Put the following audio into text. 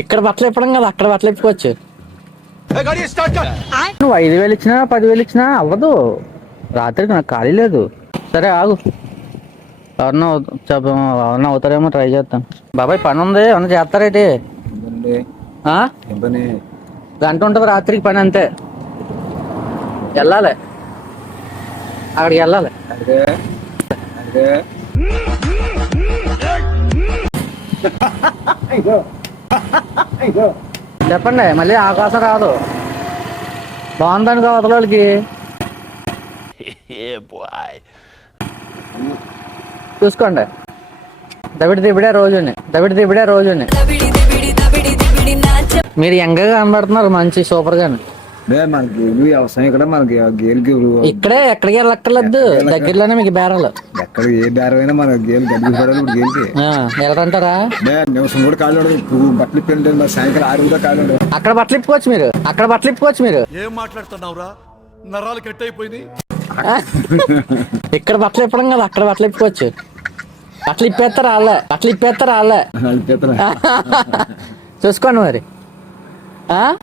ఇక్కడ బట్టలు ఇప్పడం కదా, అక్కడ బట్టలు ఇప్పుకోవచ్చు. నువ్వు 5,000 ఇచ్చినా 10,000 ఇచ్చినా అవ్వదు. రాత్రికి నాకు ఖాళీ లేదు. సరే ఆగు, ఎవరన్నా అవుతారేమో ట్రై చేస్తాను. బాబాయ్ పని ఉంది, ఏమన్నా చేస్తారేంటి? గంట ఉంటుంది రాత్రికి పని, అంతే. వెళ్ళాలి, అక్కడికి వెళ్ళాలి. చెప్పండి, మళ్ళీ ఆకాశం రాదు. బాగుందనుకో అవతల వాళ్ళకి. చూసుకోండి, దబిడి దిబిడే రోజుని. మీరు యంగగా కనబడుతున్నారు, మంచి సూపర్ గాని. అవసరం ఇక్కడ మనకి గేల్కి ఇక్కడే ఎక్కడికి వెళ్ళక్కర్లేదు, దగ్గరలోనే మీకు బేరాలు. ఎక్కడ ఏ బేరమైనా మన గేల్ గేల్కి వెళ్ళరంటారా? నిమిషం కూడా కాళ్ళు బట్టలు ఇప్పి మరి సాయంకాలం 6 కూడా కాళ్ళు. అక్కడ బట్టలు ఇప్పుకోవచ్చు మీరు. ఏం మాట్లాడుతున్నావురా, నరాలు కట్ అయిపోయింది. ఇక్కడ బట్టలు ఇప్పడం కదా, అక్కడ బట్టలు ఇప్పుకోవచ్చు. బట్టలు ఇప్పేస్తారు వాళ్ళే. చూసుకోండి మరి.